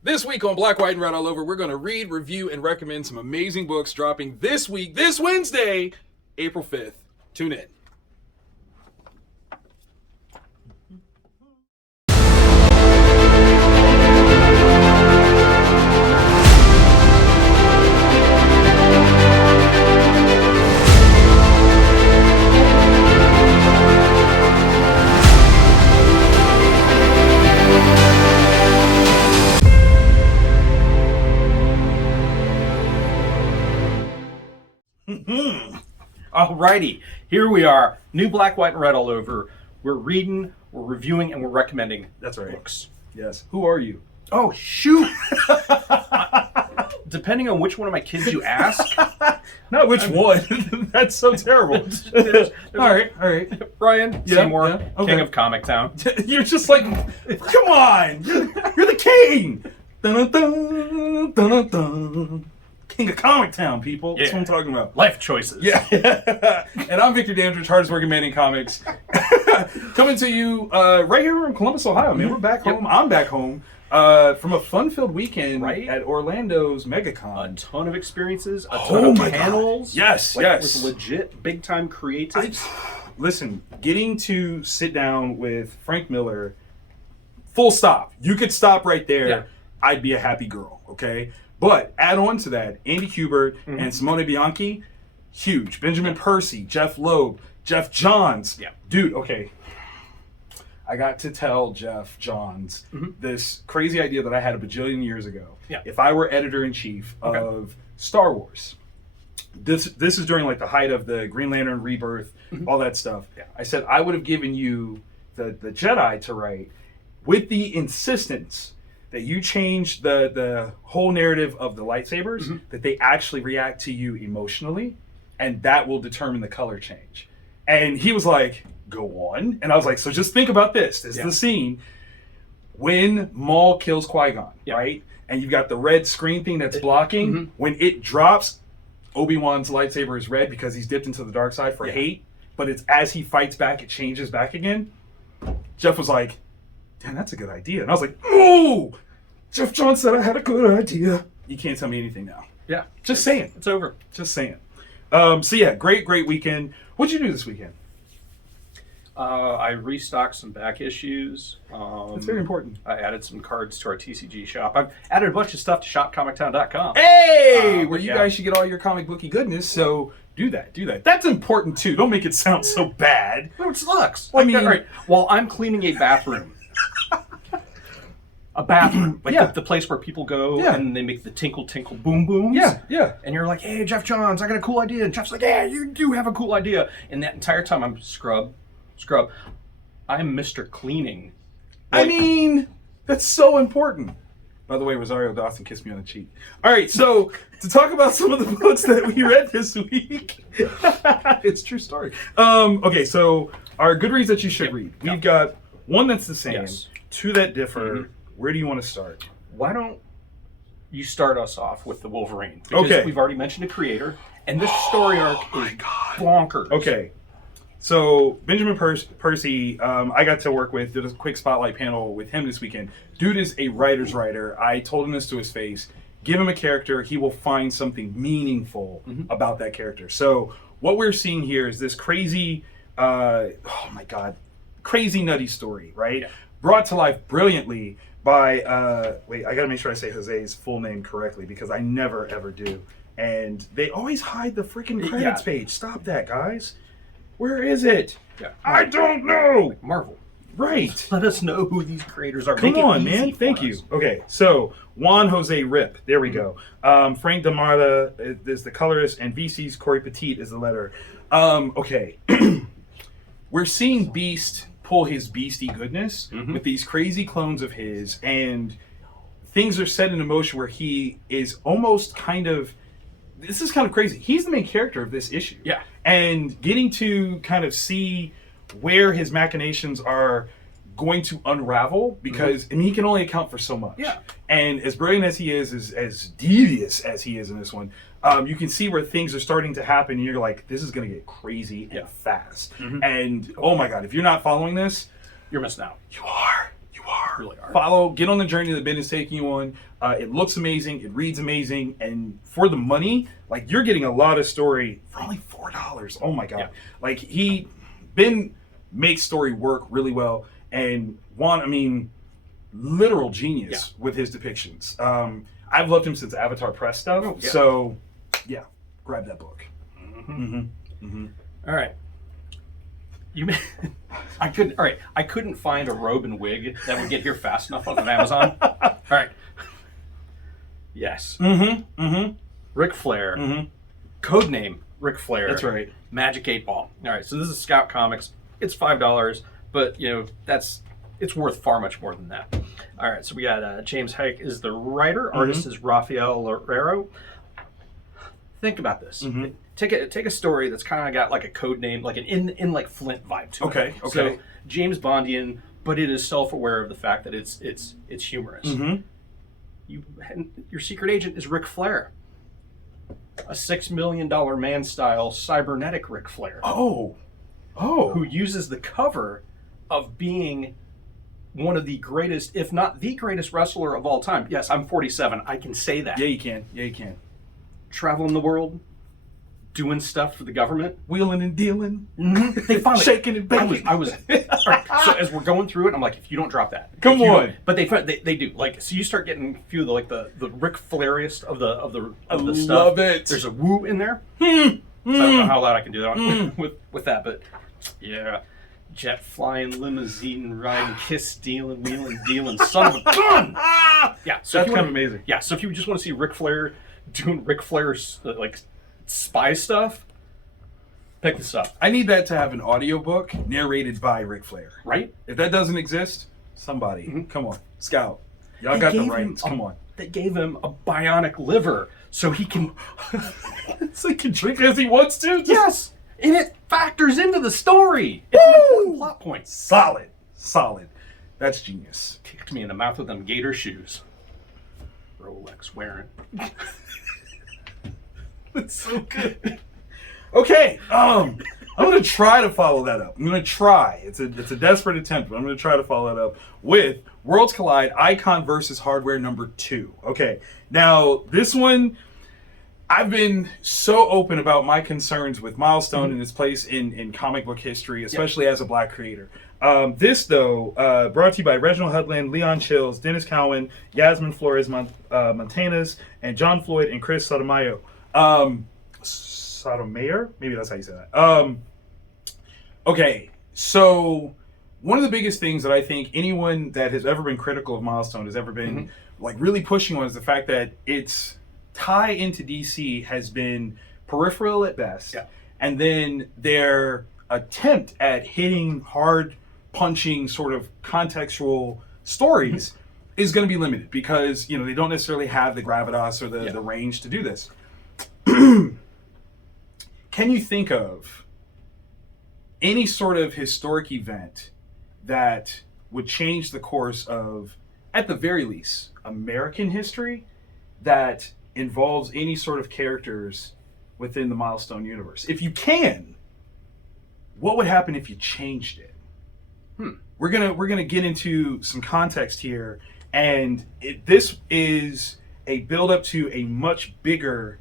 This week on Black, White, and Red All Over, we're going to read, review, and recommend some amazing books dropping this week, this Wednesday, April 5th. Tune in. Alrighty, here we are. New Black, White, and Red All Over. We're reading, we're reviewing, and we're recommending books. Yes. Who are you? Oh, shoot! Depending on which one of my kids you ask. Not which one. That's so terrible. All right. Ryan Seymour, King of Comic Town. You're just like, come on! You're the king! Dun-dun-dun, dun-dun-dun. King of Comic Town, people. That's what I'm talking about. Life choices. Yeah. And I'm Victor Dandridge, hardest working man in comics. Coming to you right here in Columbus, Ohio, man. We're back home. I'm back home from a fun-filled weekend at Orlando's Megacon. A ton of experiences, a ton of panels. Yes, with legit big-time creatives. Listen, getting to sit down with Frank Miller, full stop. You could stop right there. Yeah. I'd be a happy girl, okay? But add on to that, Andy Kubert and Simone Bianchi, huge. Benjamin Percy, Jeff Loeb, Jeff Johns. Yeah. Dude, okay. I got to tell Jeff Johns this crazy idea that I had a bajillion years ago. Yeah. If I were editor-in-chief of Star Wars, this is during like the height of the Green Lantern Rebirth, all that stuff. Yeah. I said I would have given you the Jedi to write with the insistence that you change the whole narrative of the lightsabers, that they actually react to you emotionally, and that will determine the color change. And he was like, go on. And I was like, so just think about this. This is the scene when Maul kills Qui-Gon, right? And you've got the red screen thing that's blocking. When it drops, Obi-Wan's lightsaber is red because he's dipped into the dark side for hate, but it's as he fights back, it changes back again. Jeff was like, damn, that's a good idea. And I was like, oh, Jeff Johns said I had a good idea. You can't tell me anything now. Yeah. Just saying. It's over. Just saying. So yeah, great weekend. What'd you do this weekend? I restocked some back issues. That's very important. I added some cards to our TCG shop. I've added a bunch of stuff to shopcomictown.com. Hey! Where you guys should get all your comic booky goodness, so do that. That's important too. Don't make it sound so bad. No, it sucks. I mean, right, while I'm cleaning a bathroom, like the place where people go and they make the tinkle boom booms. Yeah. And you're like, hey, Jeff Johns, I got a cool idea. And Jeff's like, yeah, you do have a cool idea. And that entire time I'm scrub. I'm Mr. Cleaning. I mean, that's so important. By the way, Rosario Dawson kissed me on the cheek. All right, so to talk about some of the books that we read this week, it's a true story. Okay, so our Goodreads that you should read. We've got one that's the same, two that differ. Where do you want to start? Why don't you start us off with the Wolverine? Because we've already mentioned a creator, and this story arc is bonkers. Okay. So Benjamin Percy, I got to work with, did a quick spotlight panel with him this weekend. Dude is a writer's writer. I told him this to his face. Give him a character, he will find something meaningful about that character. So what we're seeing here is this crazy, crazy nutty story, right? Yeah. Brought to life brilliantly by, wait, I gotta make sure I say Jose's full name correctly because I never ever do. And they always hide the freaking credits page. Stop that, guys. Where is it? Yeah. I don't know. Marvel. Right. Let us know who these creators are. Come on, man. Thank you. Okay, so Juan Jose Rip. There we go. Frank DeMarta is the colorist, and VC's Corey Petit is the letter. Okay. We're seeing Beast pull his beastie goodness with these crazy clones of his, and things are set in motion where he is almost kind of, this is kind of crazy. He's the main character of this issue. Yeah. And getting to kind of see where his machinations are going to unravel, because I mean, he can only account for so much. Yeah. And as brilliant as he is, as devious as he is in this one, you can see where things are starting to happen, and you're like, this is going to get crazy and fast. And oh my God, if you're not following this, you're missing out. You are. are. Really are. Follow, get on the journey that Ben is taking you on. It looks amazing. It reads amazing. And for the money, like, you're getting a lot of story for only $4. Oh my God. Yeah. Like, Ben makes story work really well. And literal genius with his depictions. I've loved him since Avatar Press stuff. Oh, yeah. So, yeah, grab that book. All right. I couldn't find a robe and wig that would get here fast enough off of Amazon. All right. Yes. Ric Flair. Codename Ric Flair. That's right. Magic 8 Ball. All right. So this is Scout Comics. It's $5, but it's worth far much more than that. All right. So we got James Hike is the writer. Artist is Rafael Lorero. Think about this. Take a story that's kind of got like a code name, like an in like Flint vibe to it. Okay. So James Bondian, but it is self-aware of the fact that it's humorous. Your secret agent is Ric Flair, a $6 million man style cybernetic Ric Flair. Who uses the cover of being one of the greatest, if not the greatest wrestler of all time. Yes, I'm 47. I can say that. Yeah, you can. Traveling the world, doing stuff for the government, Wheeling and dealing. They finally shaking and baking. I was. Right, so as we're going through it, I'm like, if you don't drop that, come on. But they do. Like, so you start getting a few of the Ric Flairiest of the stuff. Love it. There's a woo in there. So I don't know how loud I can do that with that, but yeah. Jet flying, limousine riding, kiss stealing, wheeling, dealing, son of a gun. Yeah, so that's kind of amazing. Yeah, so if you just want to see Ric Flair doing Ric Flair's like spy stuff, pick this up. I need that to have an audiobook narrated by Ric Flair. Right? If that doesn't exist, somebody, come on, Scout. Y'all got the rights. Come on. They gave him a bionic liver so he can so he can drink as he wants to? Yes! And it factors into the story. It's an important plot point. Solid. That's genius. Kicked me in the mouth with them gator shoes. Rolex wearing. That's so good. Okay, I'm gonna try to follow that up. I'm gonna try. It's a desperate attempt, but I'm gonna try to follow that up with Worlds Collide Icon versus Hardware #2. Okay, now this one, I've been so open about my concerns with Milestone and its place in comic book history, especially as a Black creator. This, though, brought to you by Reginald Hudlin, Leon Chills, Dennis Cowan, Yasmin Flores Montanas, and John Floyd and Chris Sotomayor. Sotomayor? Maybe that's how you say that. Okay, so one of the biggest things that I think anyone that has ever been critical of Milestone has ever been like really pushing on is the fact that its tie into DC has been peripheral at best, and then their attempt at hitting hard punching sort of contextual stories is going to be limited because they don't necessarily have the gravitas or the range to do this. Can you think of any sort of historic event that would change the course of, at the very least, American history that involves any sort of characters within the Milestone universe? If you can, what would happen if you changed it? We're gonna get into some context here, and this is a build up to a much bigger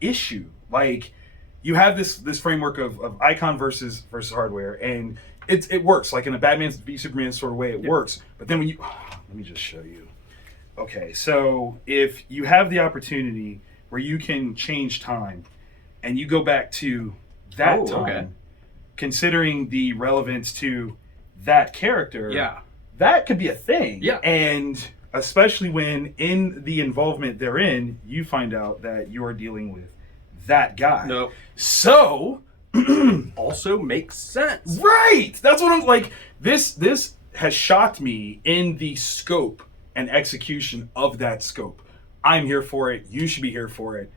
issue. Like, you have this framework of Icon versus Hardware, and it works like in a Batman v Superman sort of way. It works, but then when you let me just show you. Okay, so if you have the opportunity where you can change time, and you go back to that time, considering the relevance to that character, that could be a thing. Yeah, and especially when in the involvement therein, you find out that you are dealing with that guy. No. So also makes sense. Right. That's what I'm like. This has shocked me in the scope and execution of that scope. I'm here for it. You should be here for it.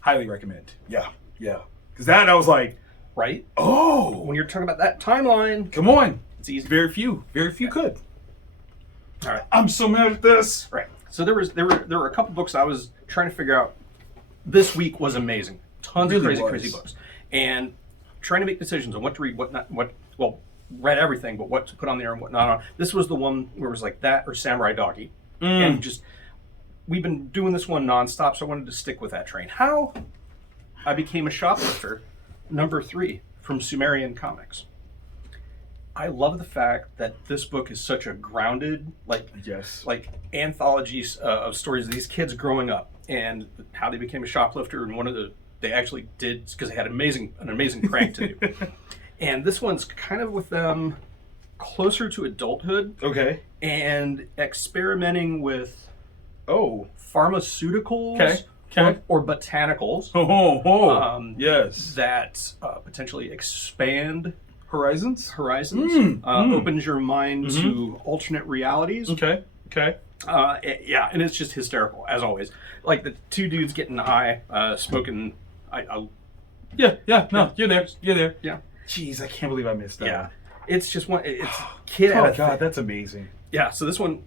Highly recommend. Yeah. Because that I was like, right? Oh, when you're talking about that timeline, come on. It's easy. Very few could. All right. I'm so mad at this. Right. So there were a couple books I was trying to figure out. This week was amazing. Tons of crazy books, and trying to make decisions on what to read, what not, what. Well, read everything, but what to put on there and what not on. This was the one where it was like that or Samurai Doggy. And just, we've been doing this one nonstop, so I wanted to stick with that train. How I became a shoplifter, number 3 from Sumerian Comics. I love the fact that this book is such a grounded, like anthologies of stories of these kids growing up and how they became a shoplifter. And they actually did, because they had an amazing prank to do. And this one's kind of with them closer to adulthood. Okay. And experimenting with pharmaceuticals or botanicals. Yes. That potentially expand horizons. Opens your mind to alternate realities. Okay. And it's just hysterical as always. Like the two dudes getting high, smoking. You're there. Yeah. Jeez, I can't believe I missed that. Yeah. It's just one. It's kid. God, that's amazing. Yeah. So this one,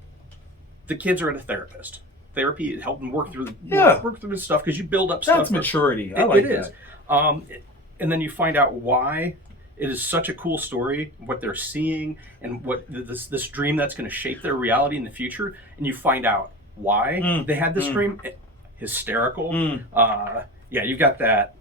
the kids are at a therapist. Therapy helped them work through this stuff because you build up stuff. That's maturity. I like that. And then you find out why. It is such a cool story, what they're seeing, and what this dream that's going to shape their reality in the future. And you find out why they had this dream. Hysterical. You've got that.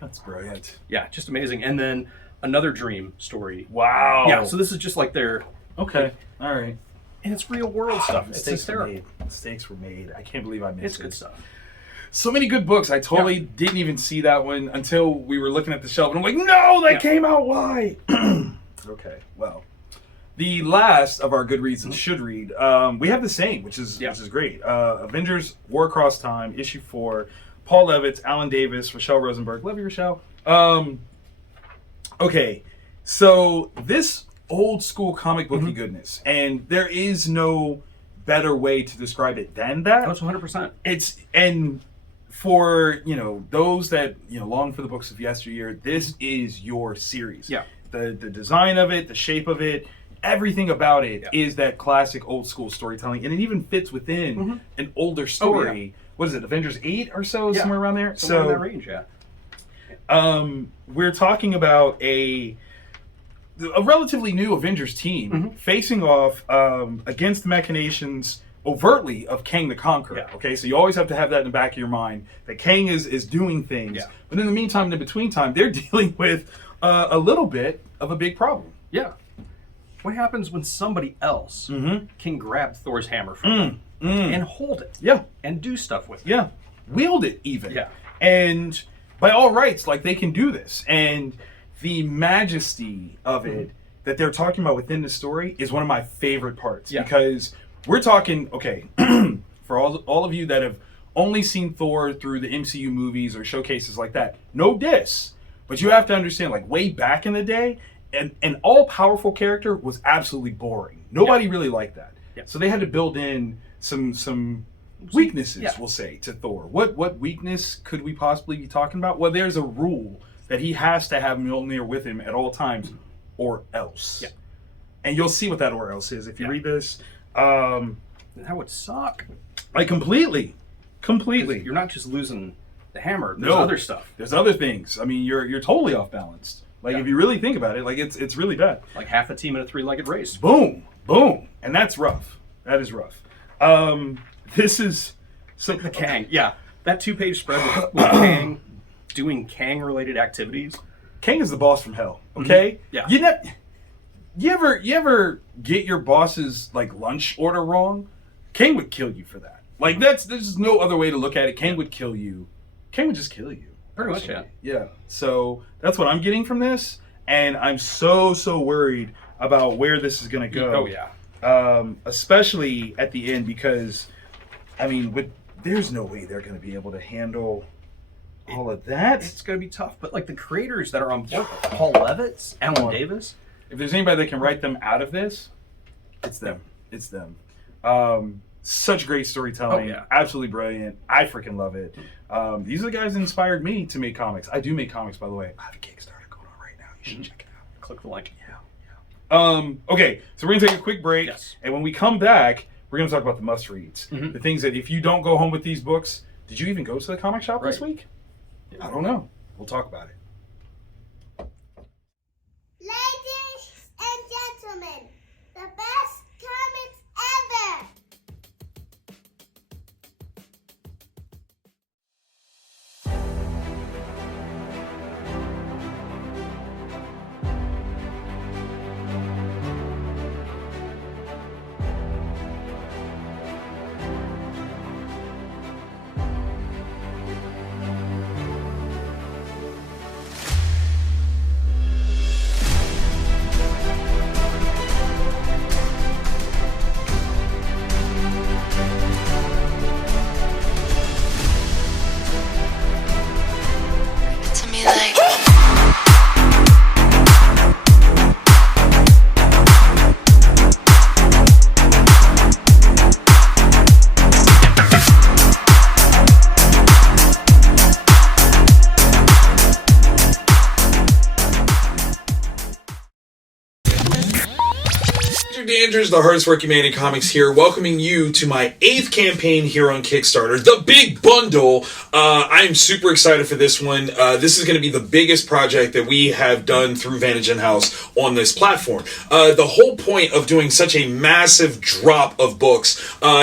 That's brilliant. Yeah, just amazing. And then another dream story. Wow. Yeah, so this is just like their... Okay, all right. And it's real world stuff. It's hysterical. Mistakes were made. I can't believe I missed it. It's good stuff. So many good books. I totally didn't even see that one until we were looking at the shelf. And I'm like, no, that came out. Why? Okay, well. The last of our good reads and should read, we have the same, which is great. Avengers War Across Time, issue 4. Paul Levitz, Alan Davis, Rochelle Rosenberg. Love you, Rochelle. Okay, so this old school comic booky goodness, and there is no better way to describe it than that. That's 100%. And for those that long for the books of yesteryear, this is your series. Yeah. The design of it, the shape of it, everything about it is that classic old school storytelling, and it even fits within an older story. What is it, Avengers 8 or so, somewhere around there? Somewhere in that range, we're talking about a relatively new Avengers team facing off against the machinations overtly of Kang the Conqueror. Yeah. Okay, so you always have to have that in the back of your mind, that Kang is doing things. Yeah. But in the meantime, in the between time, they're dealing with a little bit of a big problem. Yeah. What happens when somebody else can grab Thor's hammer from him and hold it? Yeah. And do stuff with it. Yeah. Wield it even. Yeah. And by all rights, like, they can do this. And the majesty of it that they're talking about within the story is one of my favorite parts. Yeah. Because we're talking, okay, for all of you that have only seen Thor through the MCU movies or showcases like that, no diss. But you have to understand, like, way back in the day, an all-powerful character was absolutely boring. Nobody really liked that. Yeah. So they had to build in some weaknesses, we'll say, to Thor. What weakness could we possibly be talking about? Well, there's a rule that he has to have Mjolnir with him at all times, or else. Yeah. And you'll see what that or else is if you read this. That would suck. Like, completely. You're not just losing the hammer. There's other stuff. There's other things. I mean, you're totally off balanced. Like, if you really think about it, like, it's really bad. Like half a team in a 3-legged race. Boom. And that's rough. That is rough. This is... So the Kang. Yeah. That 2-page spread with Kang doing Kang-related activities. Kang is the boss from hell, okay? Yeah. You ever get your boss's, like, lunch order wrong? Kang would kill you for that. Like, there's no other way to look at it. Kang would kill you. Kang would just kill you. Pretty much, yeah. Yeah. So that's what I'm getting from this, and I'm so worried about where this is going to go. Oh, yeah. Especially at the end, because, I mean, there's no way they're going to be able to handle all of that. It's going to be tough, but, like, the creators that are on board, Paul Levitz, Alan Davis. If there's anybody that can write them out of this, it's them. It's them. Such great storytelling. Oh, yeah. Absolutely brilliant. I freaking love it. These are the guys that inspired me to make comics. I do make comics, by the way. I have a Kickstarter going on right now. You should check it out. Click the link. Yeah. Okay, so we're going to take a quick break. Yes. And when we come back, we're going to talk about the must-reads. The things that if you don't go home with these books, did you even go to the comic shop this week? Yeah. I don't know. We'll talk about it. Ladies Andrews, the hardest working man in comics here, welcoming you to my 8th campaign here on Kickstarter, the Big Bundle. I'm super excited for this one. This is going to be the biggest project that we have done through Vantage InHouse on this platform. The whole point of doing such a massive drop of books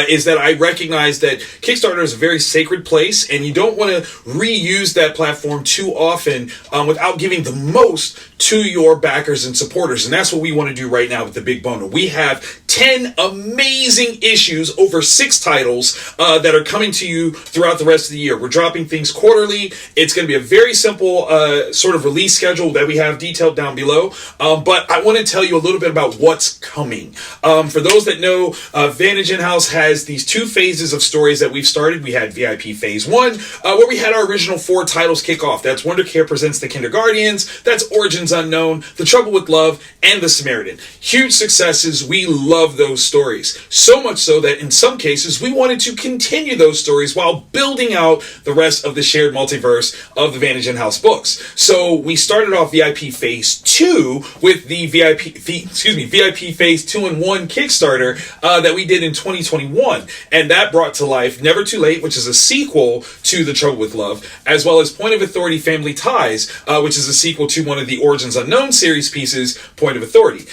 is that I recognize that Kickstarter is a very sacred place, and you don't want to reuse that platform too often without giving the most to your backers and supporters. And that's what we want to do right now with the Big Bundle. We have 10 amazing issues, over 6 titles that are coming to you throughout the rest of the year. We're dropping things quarterly. It's going to be a very simple sort of release schedule that we have detailed down below. But I want to tell you a little bit about what's coming. For those that know, Vantage InHouse has these 2 phases of stories that we've started. We had VIP Phase 1, where we had our original 4 titles kick off. That's Wonder Care Presents the Kinderguardians, that's Origins Unknown, The Trouble with Love, and The Sumerian. Huge successes. We love those stories. So much so that in some cases we wanted to continue those stories while building out the rest of the shared multiverse of the Vantage InHouse books. So we started off VIP Phase 2 with the VIP Phase 2 and 1 Kickstarter that we did in 2021. And that brought to life Never Too Late, which is a sequel to The Trouble with Love, as well as Point of Authority Family Ties, which is a sequel to one of the Origins Unknown series pieces, Point of Authority.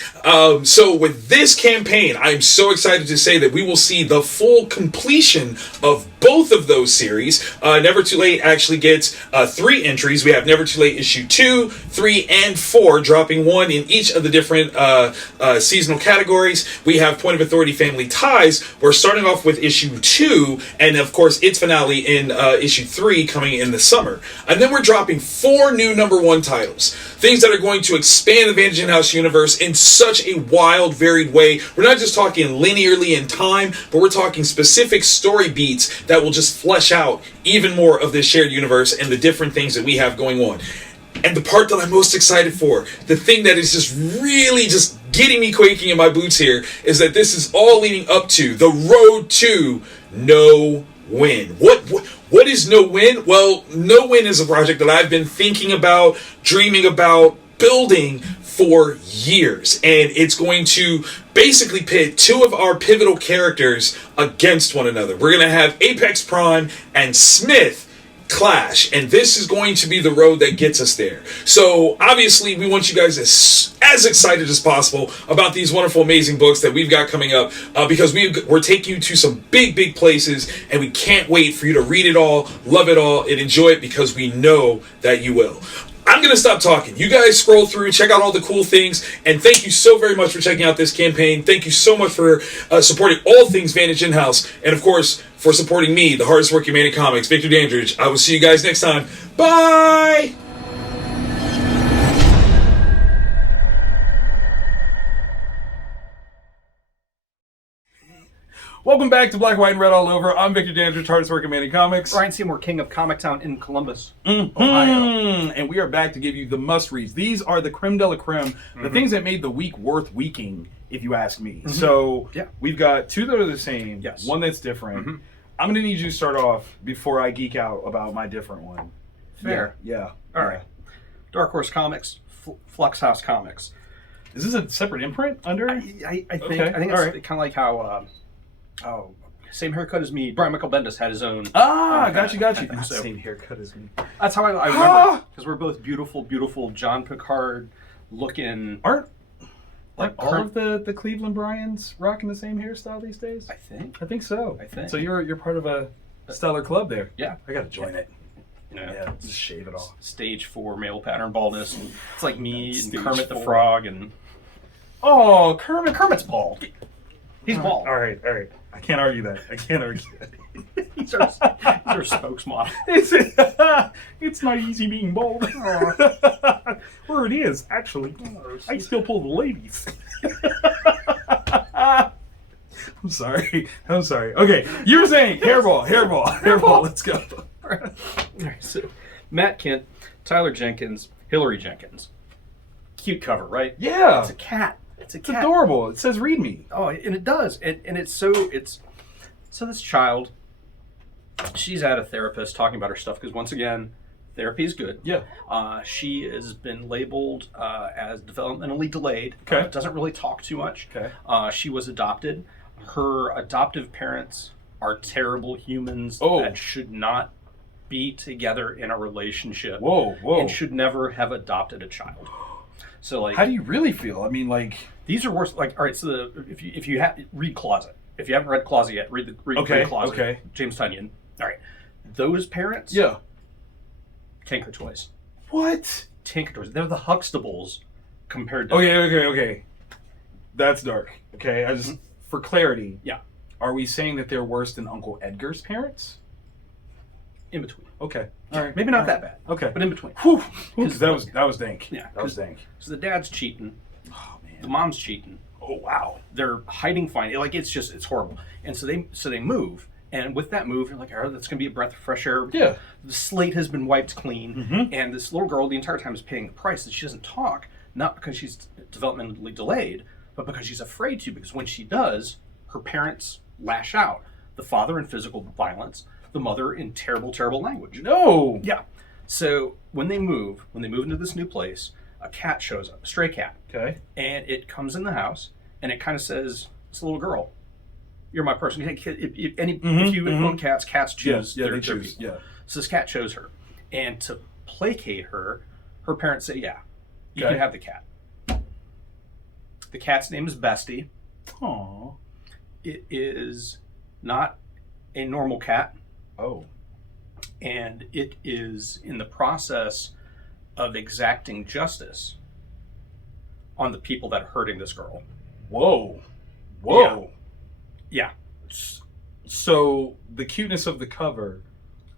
So with this campaign, I'm so excited to say that we will see the full completion of both of those series. Never Too Late actually gets 3 entries. We have Never Too Late issue 2, 3, and 4, dropping 1 in each of the different seasonal categories. We have Point of Authority Family Ties. We're starting off with issue 2, and of course its finale in issue 3 coming in the summer. And then we're dropping 4 new #1 titles. Things that are going to expand the Vantage InHouse universe in such a wild, varied way. We're not just talking linearly in time, but we're talking specific story beats that will just flesh out even more of this shared universe and the different things that we have going on. And the part that I'm most excited for, the thing that is just really just getting me quaking in my boots here, is that this is all leading up to the road to No Win. What is No Win? Well, No Win is a project that I've been thinking about, dreaming about, building for years. And it's going to basically pit 2 of our pivotal characters against one another. We're going to have Apex Prime and Smith clash, and this is going to be the road that gets us there. So obviously we want you guys as excited as possible about these wonderful, amazing books that we've got coming up, because we're taking you to some big places, and we can't wait for you to read it all, love it all, and enjoy it, because we know that you will. I'm going to stop talking. You guys scroll through, check out all the cool things, and thank you so very much for checking out this campaign. Thank you so much for supporting all things Vantage InHouse, and of course, for supporting me, the hardest working man in comics, Victor Dandridge. I will see you guys next time. Bye! Welcome back to Black, White, and Red All Over. I'm Victor Dandridge, hardest working man in comics. Ryan Seymour, king of Comic Town in Columbus, Ohio. And we are back to give you the must-reads. These are the creme de la creme, the things that made the week worth weeking, if you ask me. So we've got 2 that are the same, one that's different. I'm going to need you to start off before I geek out about my different one. Fair. Yeah. All right. Dark Horse Comics, Flux House Comics. Is this a separate imprint under? I think it's kind of like how same haircut as me. Brian Michael Bendis had his own. Got you. So, same haircut as me. That's how I remember, because we're both beautiful John Picard looking. Aren't like all of the Cleveland Bryans rocking the same hairstyle these days? I think so. I think so. You're part of a stellar club there. Yeah, I gotta join it. Yeah, just shave it off. Stage 4 male pattern baldness. And it's like me and Kermit the 4. Frog and. Oh, Kermit's bald. He's bald. All right. I can't argue that. He's our spokesmodel. It's not easy being bald. Or it is, actually. I still pull the ladies. I'm sorry. Okay, you were saying hairball. Let's go. All right, so Matt Kent, Tyler Jenkins, Hillary Jenkins. Cute cover, right? Yeah. It's a cat. It's adorable. It says "Read Me." Oh, and it does. And it's so this child, she's at a therapist talking about her stuff, because once again, Therapy is good. Yeah. She has been labeled as developmentally delayed. Okay. Doesn't really talk too much. Okay. She was adopted. Her adoptive parents are terrible humans Oh. that should not be together in a relationship. Whoa. And should never have adopted a child. So like, How do you really feel? I mean, like, these are worse. Like, all right. So if you have read Closet. If you haven't read Closet yet, read Closet. Okay. James Tunyon. All right. Those parents. yeah. Tinker Toys. What? Tinker Toys. They're the Huxtables compared to. Okay. That's dark. Okay, I just for clarity. Yeah. Are we saying that they're worse than Uncle Edgar's parents? In between. Okay. All right. Maybe not that bad. Okay. But in between. Whew. Because that was dank. Yeah. That was dank. So the dad's cheating. Oh man. The mom's cheating. Oh wow. They're hiding fine. Like it's horrible. And so they move. And with that move, you're like, oh, that's going to be a breath of fresh air. Yeah. The slate has been wiped clean. Mm-hmm. And this little girl the entire time is paying the price. And she doesn't talk, not because she's developmentally delayed, but because she's afraid to. Because when she does, her parents lash out. The father in physical violence, the mother in terrible, terrible language. No. Yeah. So when they move into this new place, a cat shows up, a stray cat. Okay. And it comes in the house, and it kind of says, "This little girl, you're my person." If you own cats choose. Yeah, their they choose. people. Yeah. So this cat chose her, and to placate her, her parents say, "Yeah, you Okay. can have the cat." The cat's name is Bestie. Aw. It is not a normal cat, Oh. and it is in the process of exacting justice on the people that are hurting this girl. Whoa. Yeah. So the cuteness of the cover,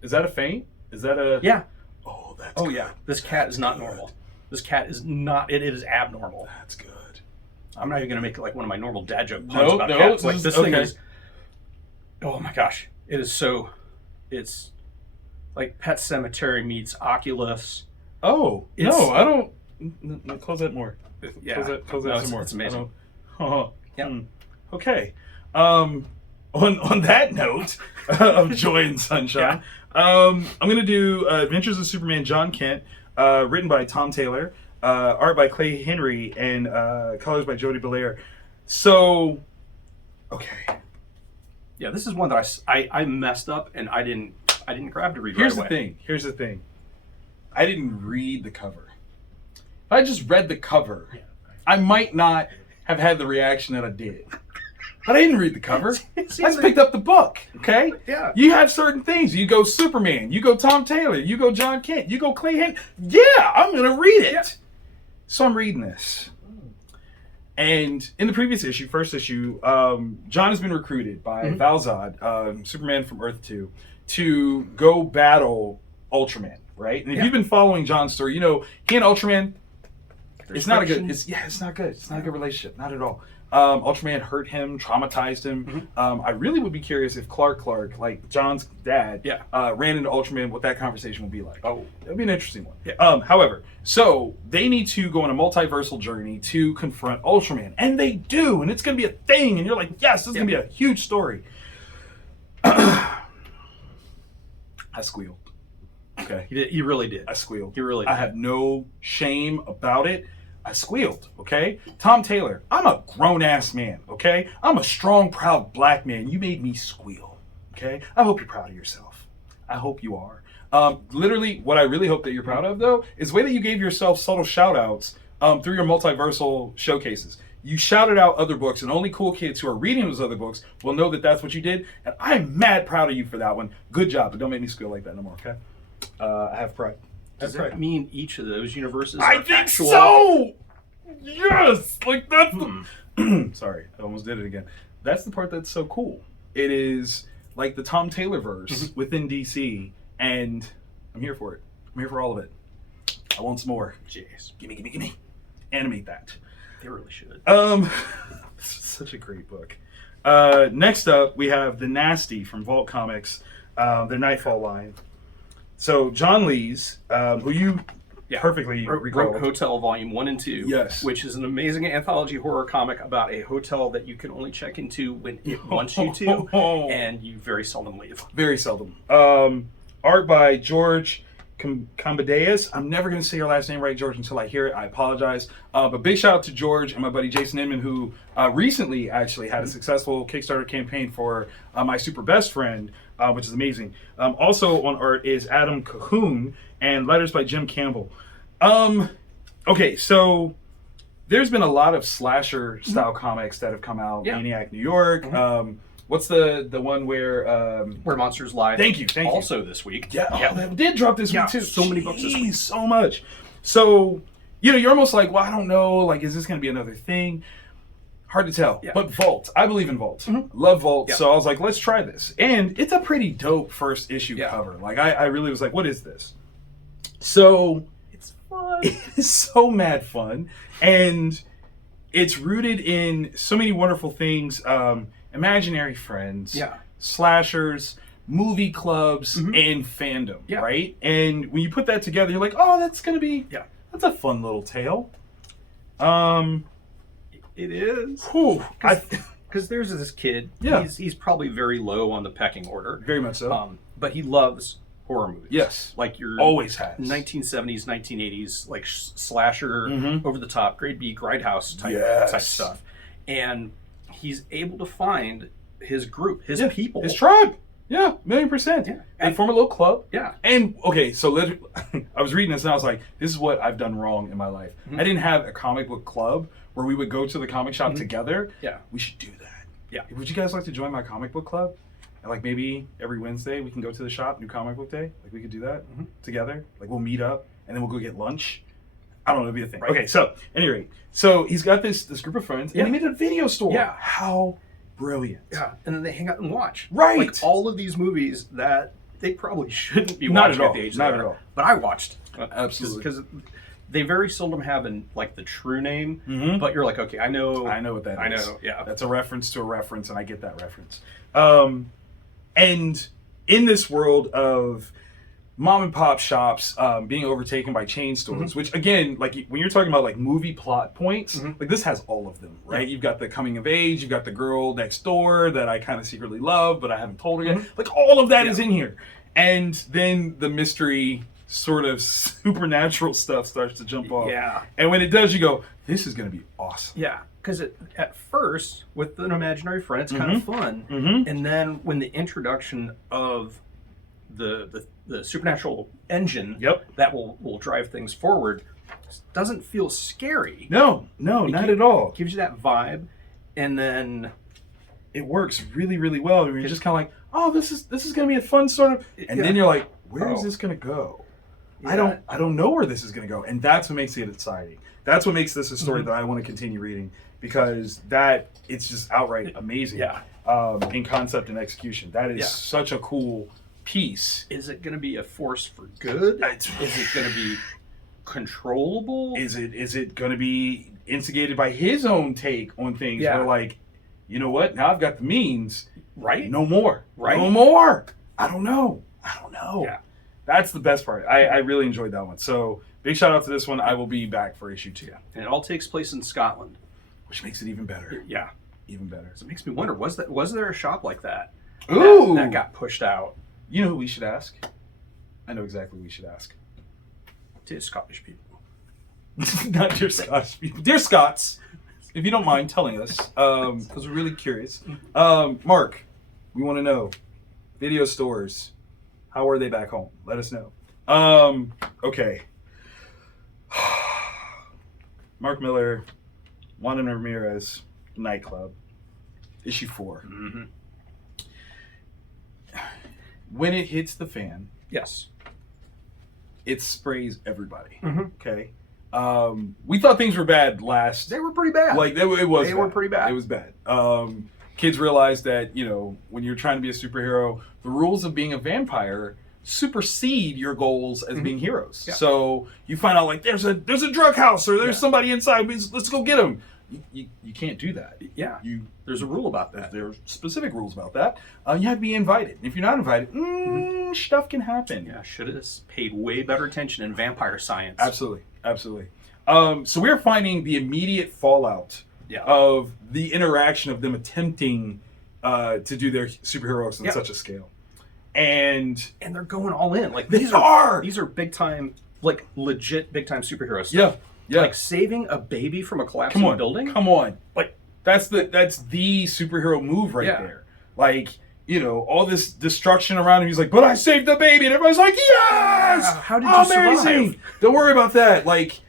is that a feint? Is that a? Yeah. Oh, that's. Oh good. yeah. This cat is not normal. This cat is not. It is abnormal. That's good. I'm not even gonna make it like one of my normal dad joke puns No, about no, cats. Like this thing okay. is. Oh my gosh! It is so. It's like Pet Cemetery meets Oculus. Oh It's- no, I don't. Close that more. Yeah. Close No, that some more. it's amazing. Yeah. Okay. On that note of joy and sunshine, I'm gonna do Adventures of Superman John Kent, written by Tom Taylor, art by Clay Henry, and colors by Jody Belair. So, okay. Yeah, this is one that I messed up and I didn't grab to read Here's right the away. thing. Here's the thing. I didn't read the cover. If I just read the cover, I might not have had the reaction that I did. But I didn't read the cover. I just picked up the book. Okay? Yeah. You have certain things. You go Superman. You go Tom Taylor. You go John Kent. You go Clay Henry. Yeah, I'm gonna read it. Yeah. So I'm reading this. And in the previous issue, first issue, John has been recruited by Valzad, Superman from Earth 2, to go battle Ultraman, right? And if you've been following John's story, you know, he and Ultraman, it's not a good, it's not good. It's not a good relationship, not at all. Ultraman hurt him, traumatized him. I really would be curious if Clark, like John's dad, ran into Ultraman, what that conversation would be like. Oh, that'd be an interesting one. Yeah. However, so they need to go on a multiversal journey to confront Ultraman, and they do, and it's going to be a thing, and you're like, yes, this is going to be a huge story. I squealed. Okay. You really did. I squealed. You really did. I have no shame about it. I squealed, okay? Tom Taylor, I'm a grown-ass man, okay? I'm a strong, proud black man. You made me squeal, okay? I hope you're proud of yourself. I hope you are. Literally, what I really hope that you're proud of, though, is the way that you gave yourself subtle shout-outs through your multiversal showcases. You shouted out other books, and only cool kids who are reading those other books will know that that's what you did, and I'm mad proud of you for that one. Good job, but don't make me squeal like that no more, okay? I have pride. Does that mean each of those universes I are think actual? so! Yes! Like, that's the... Sorry, I almost did it again. That's the part that's so cool. It is like the Tom Taylor verse within DC, and I'm here for it. I'm here for all of it. I want some more. Jeez. Gimme. Animate that. They really should. This is such a great book. Next up, we have The Nasty from Vault Comics, their Nightfall line. So John Lees, who you perfectly recall. Wrote Hotel Volume 1 and 2, Yes. which is an amazing anthology horror comic about a hotel that you can only check into when it wants you to, and you very seldom leave. Very seldom. Art by George Cambadeas. I'm never going to say your last name right, George, until I hear it. I apologize. But big shout out to George and my buddy Jason Inman, who recently actually had a successful Kickstarter campaign for my super best friend, which is amazing. Also on art is Adam Cahoon and letters by Jim Campbell. Okay, so there's been a lot of slasher style comics that have come out. Yeah. Maniac New York. What's the one where Monsters Lie? Thank you. Also this week. Yeah, that did drop this week too. So many books this week. So much. So, you're almost like, well, I don't know. Like, is this going to be another thing? Hard to tell. Yeah. But Vault. I believe in Vault. Love Vault. Yeah. So I was like, let's try this. And it's a pretty dope first issue cover. Like, I really was like, what is this? So, it's fun. It is so mad fun. And it's rooted in so many wonderful things. Imaginary friends, slashers, movie clubs, and fandom, right? And when you put that together, you're like, oh, that's going to be, that's a fun little tale. It is. Because there's this kid, he's probably very low on the pecking order. Very much so. But he loves horror movies. Yes. Like your always has. 1970s, 1980s, like slasher, over the top, grade B, grindhouse type stuff. And he's able to find his group, his people. His tribe. Yeah, 1,000,000%. Yeah. And form a little club. Yeah. And, okay, so I was reading this and I was like, this is what I've done wrong in my life. I didn't have a comic book club where we would go to the comic shop together. Yeah. We should do that. Yeah. Would you guys like to join my comic book club? And, like, maybe every Wednesday we can go to the shop, New Comic Book Day. Like, we could do that together. Like, we'll meet up and then we'll go get lunch. I don't know, it'd be a thing. Right. Okay, so, anyway, so he's got this group of friends, and they made a video store. Yeah. How brilliant. Yeah, and then they hang out and watch. Right. Like, all of these movies that they probably shouldn't be watching at the age Not at all. But I watched. Absolutely. Because they very seldom have, the true name, but you're like, okay, I know what that is. I know, yeah. That's a reference to a reference, and I get that reference. And in this world of mom and pop shops being overtaken by chain stores, which again, like when you're talking about like movie plot points, like this has all of them, right? You've got the coming of age, you've got the girl next door that I kind of secretly love, but I haven't told her yet. Like all of that is in here. And then the mystery sort of supernatural stuff starts to jump off. Yeah. And when it does, you go, this is going to be awesome. Yeah. Because at first, with an imaginary friend, it's kind of fun. And then when the introduction of the supernatural engine that will drive things forward doesn't feel scary. No, not at all. Gives you that vibe, and then it works really, really well. You're just kind of like, oh, this is going to be a fun sort of, and then you're like, where is this going to go? Yeah. I don't know where this is going to go, and that's what makes it exciting. That's what makes this a story that I want to continue reading, because it's just outright amazing. In concept and execution. That is such a cool piece. Is it going to be a force for good? Is it going to be controllable? Is it going to be instigated by his own take on things? Where like, you know what? Now I've got the means. Right. No more. Right. No more. I don't know. Yeah. That's the best part. I really enjoyed that one. So big shout out to this one. I will be back for issue 2. And it all takes place in Scotland, which makes it even better. Yeah. Even better. So it makes me wonder, was there a shop like that? Ooh. That got pushed out. You know who we should ask? I know exactly who we should ask. To Scottish people. Not dear Scottish people. Dear Scots, if you don't mind telling us, because we're really curious. Mark, we want to know, video stores, how are they back home? Let us know. Okay. Mark Miller, Juan Ramirez, Nightclub, issue 4. When it hits the fan, it sprays everybody. Okay, we thought things were bad last. They were pretty bad. Like they were pretty bad. It was bad. Kids realized that when you're trying to be a superhero, the rules of being a vampire supersede your goals as being heroes. Yeah. So you find out like there's a drug house or there's somebody inside. Let's go get them. You can't do that. Yeah. There's a rule about that. There are specific rules about that. You have to be invited. If you're not invited, stuff can happen. Yeah. Should have paid way better attention in vampire science. Absolutely. So we're finding the immediate fallout of the interaction of them attempting to do their superheroes on such a scale. and they're going all in. Like these are big time, like legit big time superhero stuff. Yeah. Like saving a baby from a collapsing building. Come on. Like that's the superhero move right there. Like, you know, all this destruction around him. He's like, but I saved the baby, and everybody's like, yes! How did you survive? Don't worry about that. Like,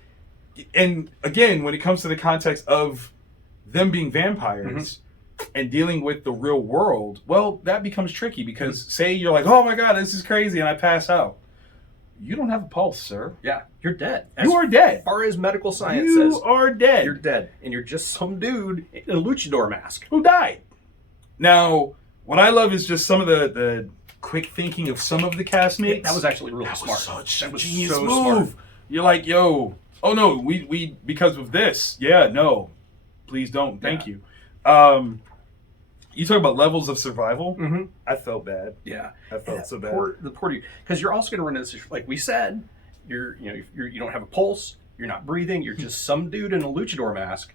and again, when it comes to the context of them being vampires and dealing with the real world, well, that becomes tricky because say you're like, oh my God, this is crazy, and I pass out. You don't have a pulse, sir. Yeah, you're dead. You are dead. As far as medical science says, you are dead. You're dead, and you're just some dude in a luchador mask who died. Now, what I love is just some of the quick thinking of some of the castmates. That was actually really smart. That was genius move. Smart. You're like, yo, oh no, we because of this. Yeah, no, please don't. Thank you. You talk about levels of survival. I felt bad. Yeah, I felt so bad. The poor dude, because you're also going to run into this, like we said, you don't have a pulse, you're not breathing, you're just some dude in a luchador mask.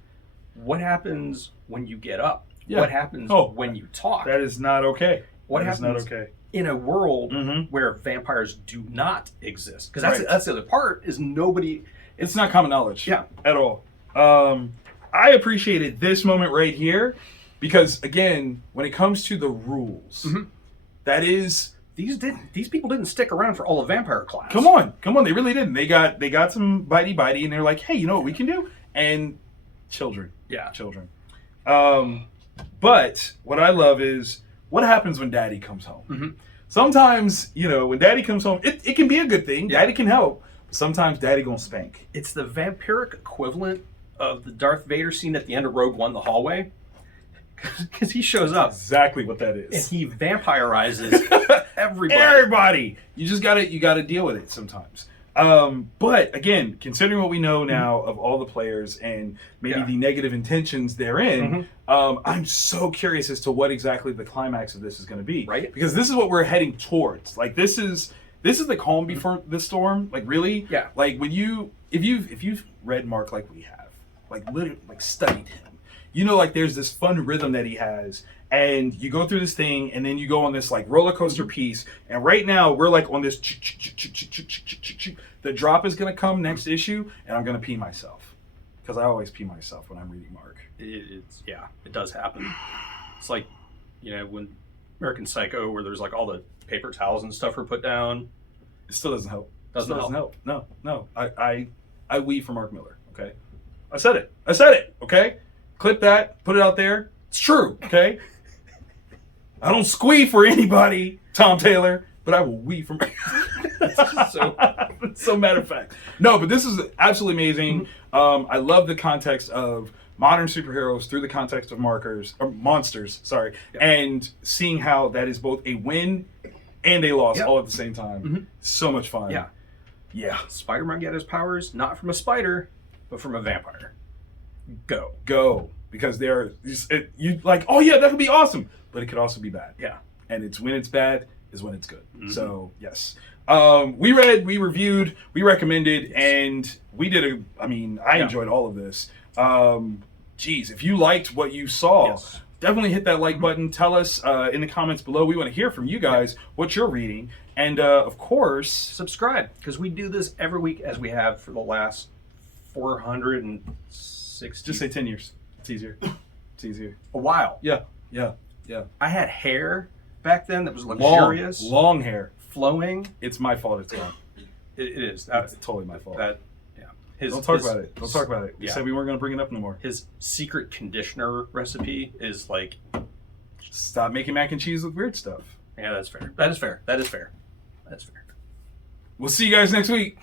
What happens when you get up? Yeah. What happens when you talk? That is not okay. What happens in a world where vampires do not exist? Because that's the other part is nobody. It's not common knowledge. Yeah, at all. I appreciated this moment right here. Because again, when it comes to the rules, that is these people didn't stick around for all of vampire class. Come on, they really didn't. They got some bitey, and they're like, hey, you know what we can do? And children. But what I love is what happens when Daddy comes home. Sometimes, you know, when Daddy comes home, it can be a good thing. Daddy can help. But sometimes Daddy gonna spank. It's the vampiric equivalent of the Darth Vader scene at the end of Rogue One, the hallway. Because he shows up. Exactly what that is. And he vampirizes everybody. Everybody. You gotta deal with it sometimes. But again, considering what we know now of all the players and maybe the negative intentions therein, I'm so curious as to what exactly the climax of this is going to be. Right. Because this is what we're heading towards. Like this is the calm before the storm. Like really. Yeah. Like when if you've read Mark like we have, like literally like studied him. You know, like there's this fun rhythm that he has, and you go through this thing, and then you go on this like roller coaster piece. And right now we're like on this. The drop is gonna come next issue, and I'm gonna pee myself because I always pee myself when I'm reading Mark. It does happen. It's like, you know, when American Psycho, where there's like all the paper towels and stuff are put down. It still doesn't help. Doesn't help. No. I weave for Mark Miller. Okay, I said it. Okay. Clip that, put it out there. It's true, okay? I don't squee for anybody, Tom Taylor, but I will wee for so matter of fact. No, but this is absolutely amazing. I love the context of modern superheroes through the context of monsters, and seeing how that is both a win and a loss all at the same time. So much fun. Yeah. Spider-Man got his powers not from a spider, but from a vampire. Go, because you like, oh yeah, that could be awesome, but it could also be bad. Yeah, and it's when it's bad is when it's good. So yes, we read, we reviewed, we recommended, and we did I enjoyed all of this. Geez, if you liked what you saw, definitely hit that like button. Tell us in the comments below. We want to hear from you guys what you're reading, and of course, subscribe, because we do this every week as we have for the last 460. Just say 10 years. It's easier. A while. Yeah. I had hair back then that was luxurious. Long hair. Flowing. It's my fault it's gone. It is. It's totally my fault. Don't talk about it. You said we weren't going to bring it up no more. His secret conditioner recipe is like... Stop making mac and cheese with weird stuff. Yeah, that's fair. That is fair. We'll see you guys next week.